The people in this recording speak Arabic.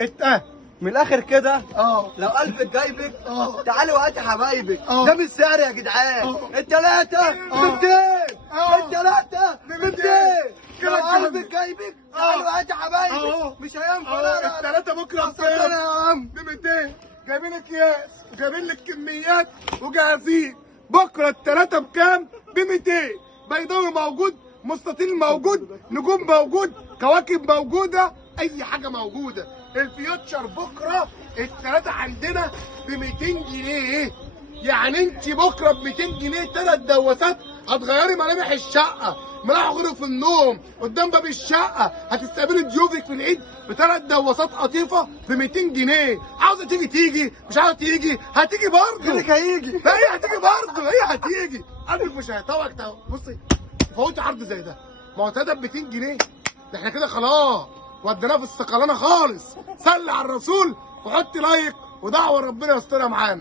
انت من الاخر كده، اه لو قلبك جايبك اه تعالي وهاتي حبايبك. اه. ده مش سعر يا جدعان، التلاتة ب 200، التلاتة ب 200. كده لو الكلام قلبك ده. جايبك تعالي وهاتي حبايبك. مش هينفع. لا لا الثلاثه بكره أصل أنا يا عم ب 200. جايبين اكياس وجايبين لك كميات وجاهزين. بكره الثلاثه بكام؟ ب 200. بيضاوي موجود، مستطيل موجود، نجوم موجود، كواكب موجوده، اي حاجه موجوده. الفيوتشر بكره الثلاثه عندنا ب 200 جنيه. يعني انت بكره ب 200 جنيه 3 دواسات هتغيري ملامح الشقه، ملاح غرف النوم قدام باب الشقه، هتستقبلي ضيوفك في العيد بثلاث دواسات قطيفه ب 200 جنيه. عاوزه تيجي، مش عاوزه تيجي هتيجي برضه. غيرك هيجي. لا هي هتيجي برضه، هي هتيجي. قلبك مش هيطوعك. بصي فوتي عرض زي ده، ما هو ده ب 200 جنيه. ده احنا كده خلاص وديناه في السقلانه خالص. صلي على الرسول وحط لايك ودعوه ربنا يسترها معانا.